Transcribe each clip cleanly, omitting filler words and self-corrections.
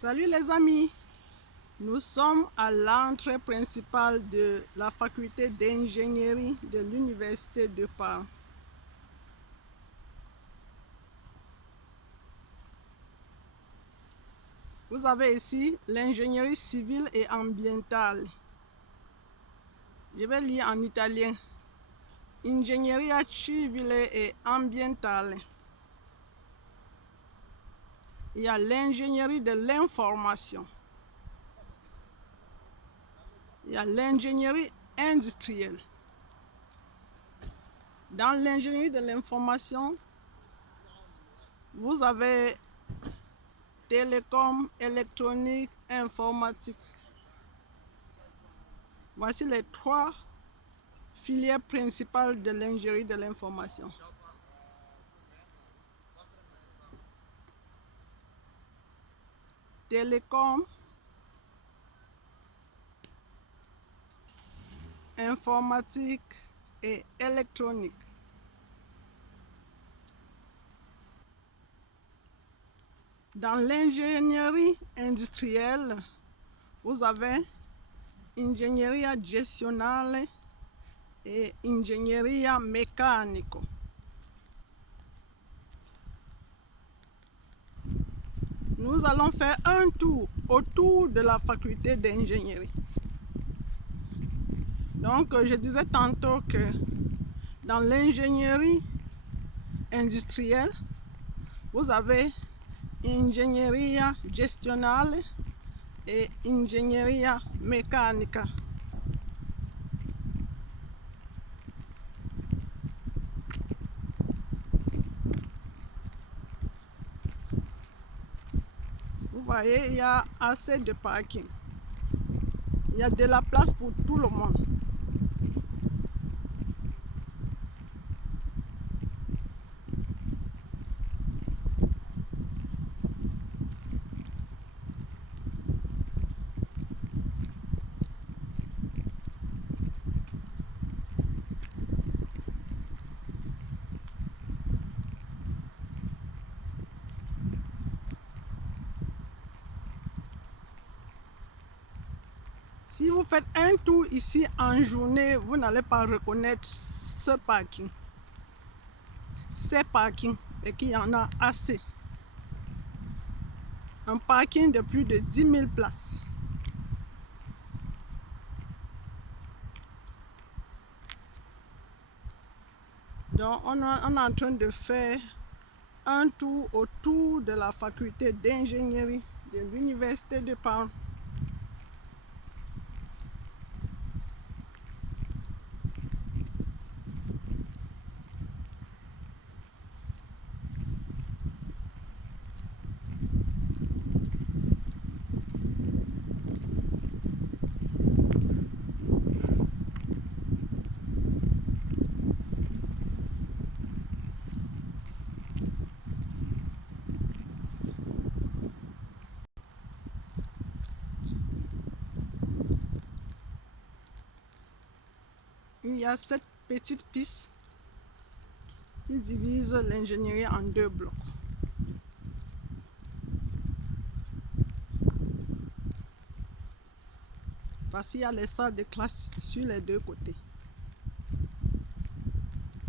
Salut les amis, nous sommes à l'entrée principale de la faculté d'ingénierie de l'université de Paris. Vous avez ici l'ingénierie civile et ambientale. Je vais lire en italien. Ingegneria civile e ambientale. Il y a l'ingénierie de l'information. Il y a l'ingénierie industrielle. Dans l'ingénierie de l'information, vous avez télécom, électronique, informatique. Voici les trois filières principales de l'ingénierie de l'information. Télécom, informatique et électronique. Dans l'ingénierie industrielle, vous avez ingegneria gestionale et ingegneria meccanico. Nous allons faire un tour autour de la faculté d'ingénierie. Donc, je disais tantôt que dans l'ingénierie industrielle, vous avez ingegneria gestionale et ingegneria meccanica. Vous voyez, il y a assez de parking. Il y a de la place pour tout le monde. Si vous faites un tour ici en journée, vous n'allez pas reconnaître ce parking. Ces parkings, et qu'il y en a assez. Un parking de plus de 10 000 places. Donc, on est en train de faire un tour autour de la faculté d'ingénierie de l'université de Paris. Il y a cette petite piste qui divise l'ingénierie en deux blocs. Parce qu'il y a les salles de classe sur les deux côtés.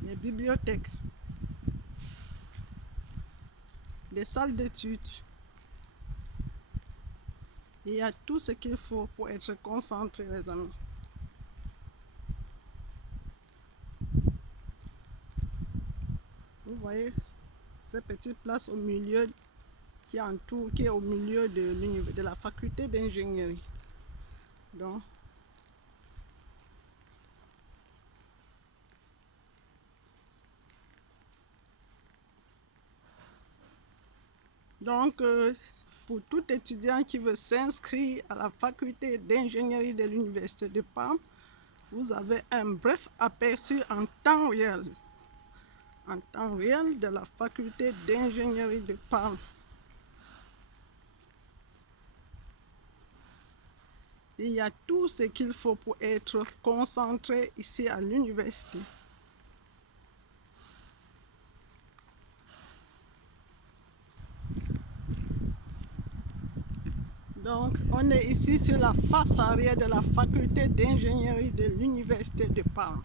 Les bibliothèques, des salles d'études. Il y a tout ce qu'il faut pour être concentré, les amis. Vous voyez cette petite place au milieu qui entoure, qui est au milieu de la faculté d'ingénierie. Donc, pour tout étudiant qui veut s'inscrire à la faculté d'ingénierie de l'université de Paris, vous avez un bref aperçu en temps réel de la faculté d'ingénierie de Paris. Il y a tout ce qu'il faut pour être concentré ici à l'université. Donc, on est ici sur la face arrière de la faculté d'ingénierie de l'Université de Parme.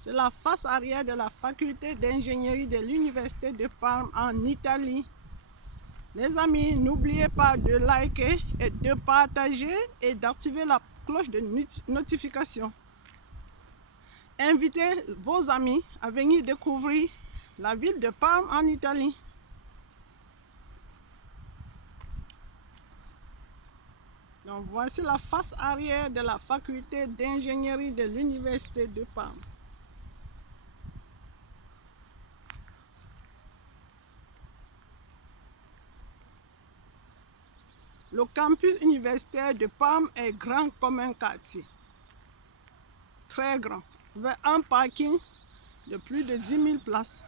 C'est la face arrière de la faculté d'ingénierie de l'Université de Parme en Italie. Les amis, n'oubliez pas de liker et de partager et d'activer la cloche de notification. Invitez vos amis à venir découvrir la ville de Parme en Italie. Donc voici la face arrière de la faculté d'ingénierie de l'Université de Parme. Le campus universitaire de Parme est grand comme un quartier. Très grand. Avec un parking de plus de 10 000 places.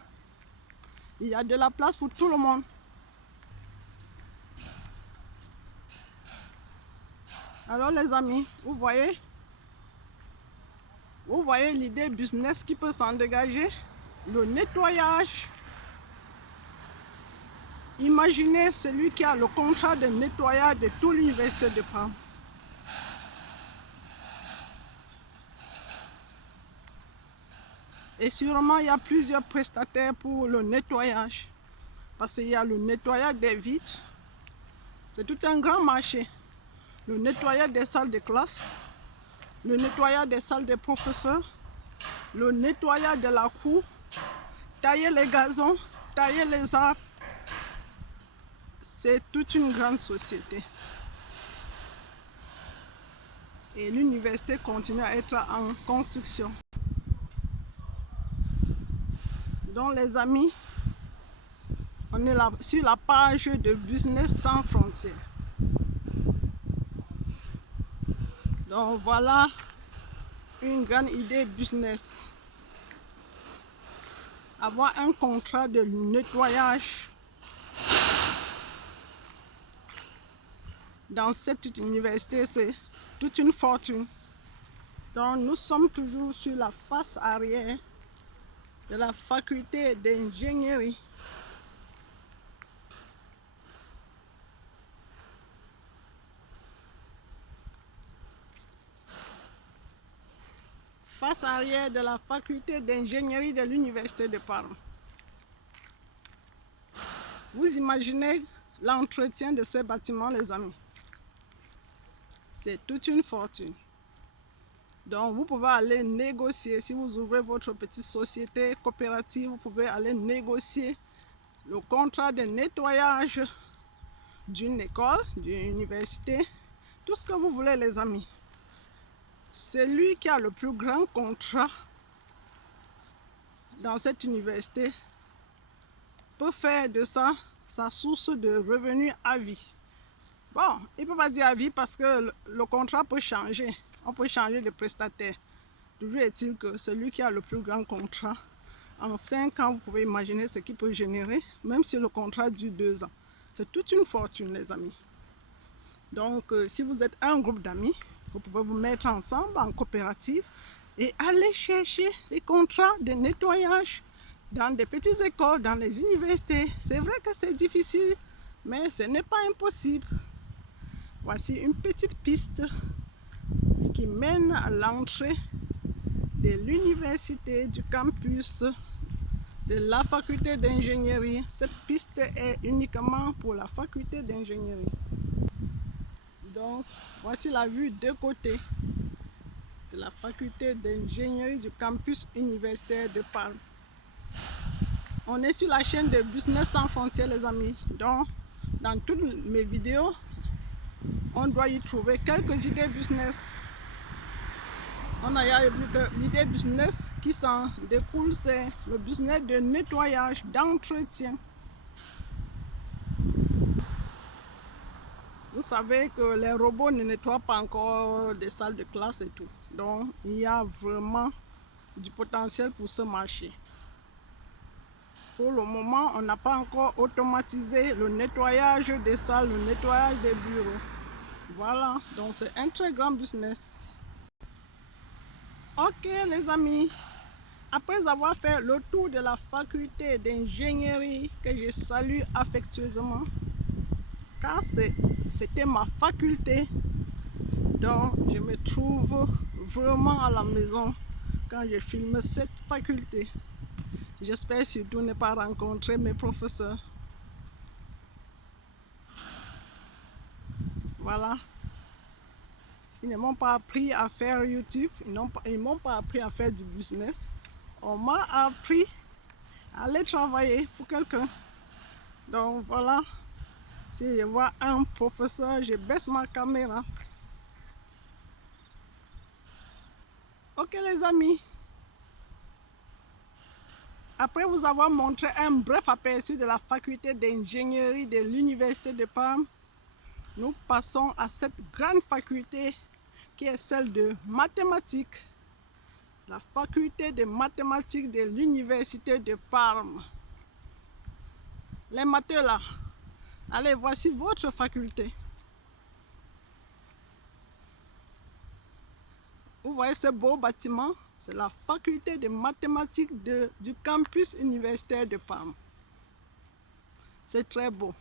Il y a de la place pour tout le monde. Alors les amis, vous voyez l'idée business qui peut s'en dégager. Le nettoyage. Imaginez celui qui a le contrat de nettoyage de toute l'université de Parme. Et sûrement, il y a plusieurs prestataires pour le nettoyage. Parce qu'il y a le nettoyage des vitres. C'est tout un grand marché. Le nettoyage des salles de classe. Le nettoyage des salles des professeurs. Le nettoyage de la cour. Tailler les gazons. Tailler les arbres. C'est toute une grande société. Et l'université continue à être en construction. Donc les amis, on est là sur la page de Business sans frontières. Donc voilà une grande idée business. Avoir un contrat de nettoyage dans cette université, c'est toute une fortune. Donc nous sommes toujours sur la face arrière de la faculté d'ingénierie. Face arrière de la faculté d'ingénierie de l'Université de Parme. Vous imaginez l'entretien de ces bâtiments, les amis. C'est toute une fortune. Donc vous pouvez aller négocier, si vous ouvrez votre petite société coopérative, vous pouvez aller négocier le contrat de nettoyage d'une école, d'une université, tout ce que vous voulez les amis. Celui qui a le plus grand contrat dans cette université peut faire de ça sa source de revenus à vie. Bon, il ne peut pas dire à vie parce que le contrat peut changer. On peut changer de prestataire. Toujours est-il que celui qui a le plus grand contrat, en 5 ans, vous pouvez imaginer ce qu'il peut générer, même si le contrat dure 2 ans. C'est toute une fortune, les amis. Donc, si vous êtes un groupe d'amis, vous pouvez vous mettre ensemble en coopérative et aller chercher les contrats de nettoyage dans des petites écoles, dans les universités. C'est vrai que c'est difficile, mais ce n'est pas impossible. Voici une petite piste qui mène à l'entrée de l'université, du campus de la faculté d'ingénierie. Cette piste est uniquement pour la faculté d'ingénierie. Donc, voici la vue de côté. de la faculté d'ingénierie du campus universitaire de Parme. On est sur la chaîne de Business sans frontières, les amis. Donc, dans toutes mes vidéos, on doit y trouver quelques idées business. On a vu que l'idée business qui s'en découle, c'est le business de nettoyage, d'entretien. Vous savez que les robots ne nettoient pas encore des salles de classe et tout. Donc, il y a vraiment du potentiel pour ce marché. Pour le moment, on n'a pas encore automatisé le nettoyage des salles, le nettoyage des bureaux. Voilà, donc c'est un très grand business. Ok les amis, après avoir fait le tour de la faculté d'ingénierie que je salue affectueusement, car c'était ma faculté, donc je me trouve vraiment à la maison quand je filme cette faculté. J'espère surtout ne pas rencontrer mes professeurs. Voilà. Ils ne m'ont pas appris à faire YouTube, ils ne m'ont pas appris à faire du business. On m'a appris à aller travailler pour quelqu'un. Donc voilà, si je vois un professeur, je baisse ma caméra. Ok les amis, après vous avoir montré un bref aperçu de la faculté d'ingénierie de l'université de Parme, nous passons à cette grande faculté qui est celle de mathématiques. La faculté de mathématiques de l'université de Parme. Les matheux là, allez, voici votre faculté. Vous voyez ce beau bâtiment? C'est la faculté de mathématiques du campus universitaire de Parme. C'est très beau.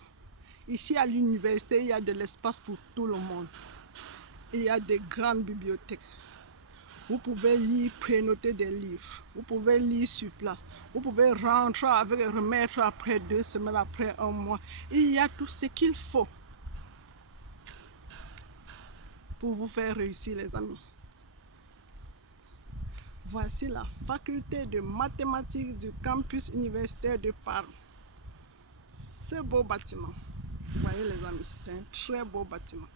Ici à l'université, il y a de l'espace pour tout le monde. Il y a des grandes bibliothèques. Vous pouvez y prénoter des livres. Vous pouvez lire sur place. Vous pouvez rentrer avec et remettre après 2 semaines, après 1 mois. Il y a tout ce qu'il faut pour vous faire réussir, les amis. Voici la faculté de mathématiques du campus universitaire de Parme. Ce beau bâtiment. Vous voyez les amis, c'est un très beau bâtiment.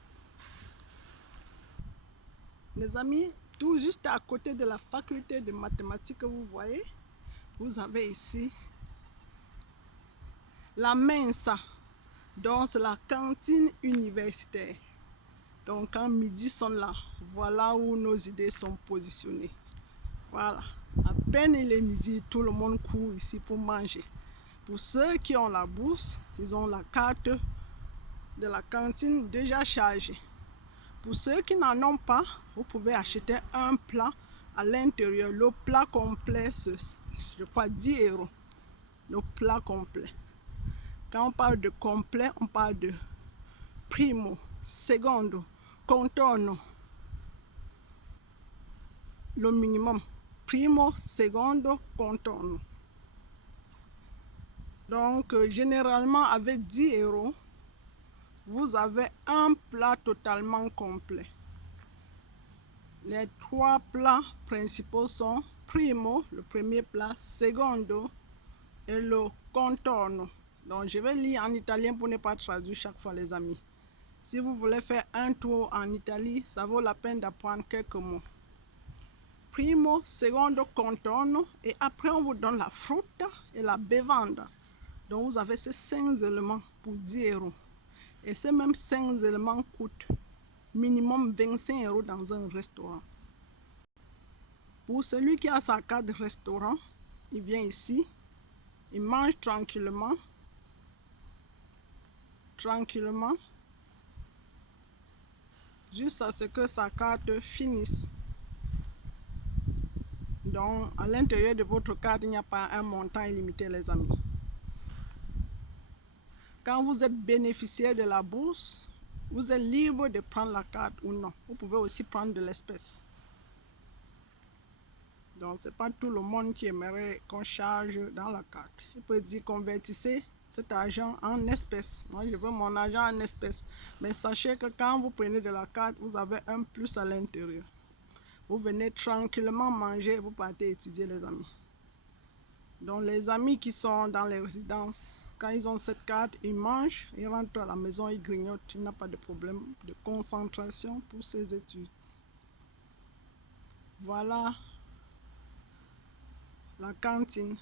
Les amis, tout juste à côté de la faculté de mathématiques que vous voyez, vous avez ici la Mensa. Donc c'est la cantine universitaire. Donc quand midi sonne là, voilà où nos idées sont positionnées. Voilà, à peine il est midi, tout le monde court ici pour manger. Pour ceux qui ont la bourse, ils ont la carte de la cantine déjà chargée. Pour ceux qui n'en ont pas, vous pouvez acheter un plat à l'intérieur. Le plat complet, je crois 10 €. Le plat complet. Quand on parle de complet, on parle de primo, secondo, contorno. Le minimum. Primo, secondo, contorno. Donc, généralement, avec 10 €, vous avez un plat totalement complet. Les 3 plats principaux sont primo, le premier plat, secondo et le contorno. Donc, je vais lire en italien pour ne pas traduire chaque fois, les amis. Si vous voulez faire un tour en Italie, ça vaut la peine d'apprendre quelques mots. Primo, secondo, contorno, et après on vous donne la frutta et la bevanda. Donc vous avez ces 5 éléments pour 10 €. Et ces mêmes 5 éléments coûtent minimum 25 € dans un restaurant. Pour celui qui a sa carte de restaurant, il vient ici, il mange tranquillement, jusqu'à ce que sa carte finisse. Donc, à l'intérieur de votre carte, il n'y a pas un montant illimité, les amis. Quand vous êtes bénéficiaire de la bourse, vous êtes libre de prendre la carte ou non. Vous pouvez aussi prendre de l'espèce. Donc, ce n'est pas tout le monde qui aimerait qu'on charge dans la carte. Il peut dire convertissez cet argent en espèces. Moi, je veux mon argent en espèces. Mais sachez que quand vous prenez de la carte, vous avez un plus à l'intérieur. Vous venez tranquillement manger et vous partez étudier, les amis. Donc les amis qui sont dans les résidences, quand ils ont cette carte, ils mangent, ils rentrent à la maison, ils grignotent. Il n'y a pas de problème de concentration pour ces études. Voilà la cantine.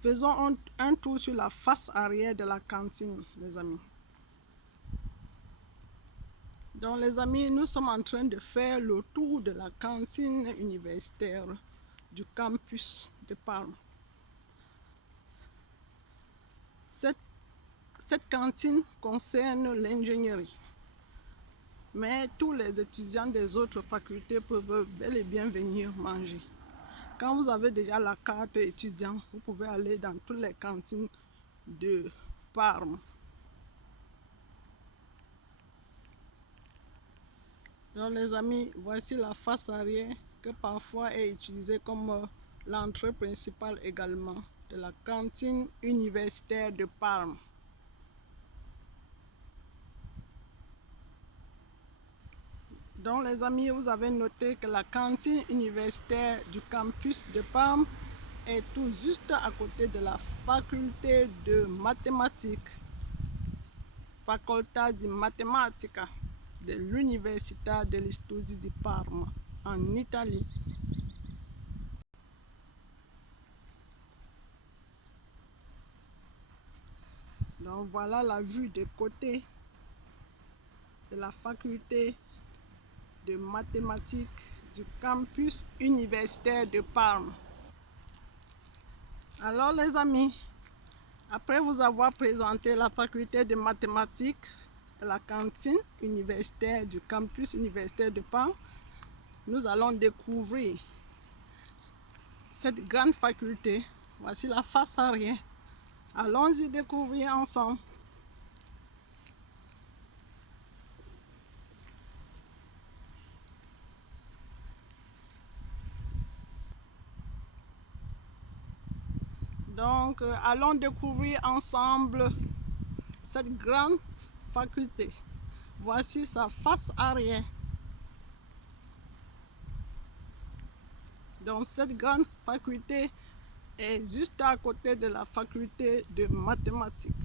Faisons un tour sur la face arrière de la cantine, les amis. Donc les amis, nous sommes en train de faire le tour de la cantine universitaire du campus de Parme. Cette cantine concerne l'ingénierie, mais tous les étudiants des autres facultés peuvent bel et bien venir manger. Quand vous avez déjà la carte étudiant, vous pouvez aller dans toutes les cantines de Parme. Donc les amis, voici la face arrière que parfois est utilisée comme l'entrée principale également de la cantine universitaire de Parme. Donc les amis, vous avez noté que la cantine universitaire du campus de Parme est tout juste à côté de la faculté de mathématiques, Facoltà di Matematica de l'Università degli Studi di Parma en Italie. Donc voilà la vue de côté de la faculté de mathématiques du campus universitaire de Parme. Alors les amis, après vous avoir présenté la faculté de mathématiques et la cantine universitaire du campus universitaire de Parme, nous allons découvrir cette grande faculté. Voici la face arrière. Allons-y découvrir ensemble. Donc, allons découvrir ensemble cette grande faculté. Voici sa face arrière. Donc, cette grande faculté est juste à côté de la faculté de mathématiques.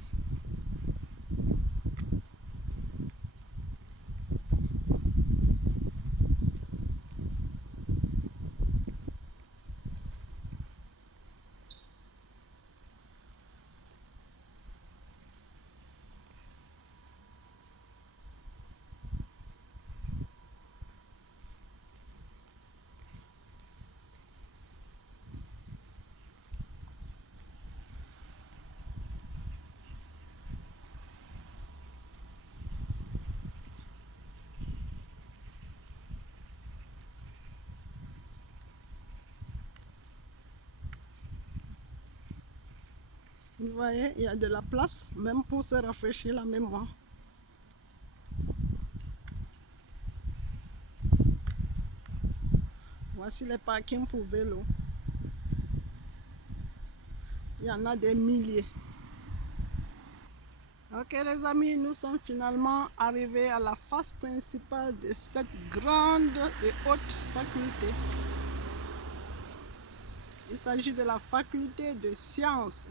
Vous voyez, il y a de la place, même pour se rafraîchir la mémoire. Voici les parkings pour vélo. Il y en a des milliers. Ok les amis, nous sommes finalement arrivés à la face principale de cette grande et haute faculté. Il s'agit de la faculté de sciences.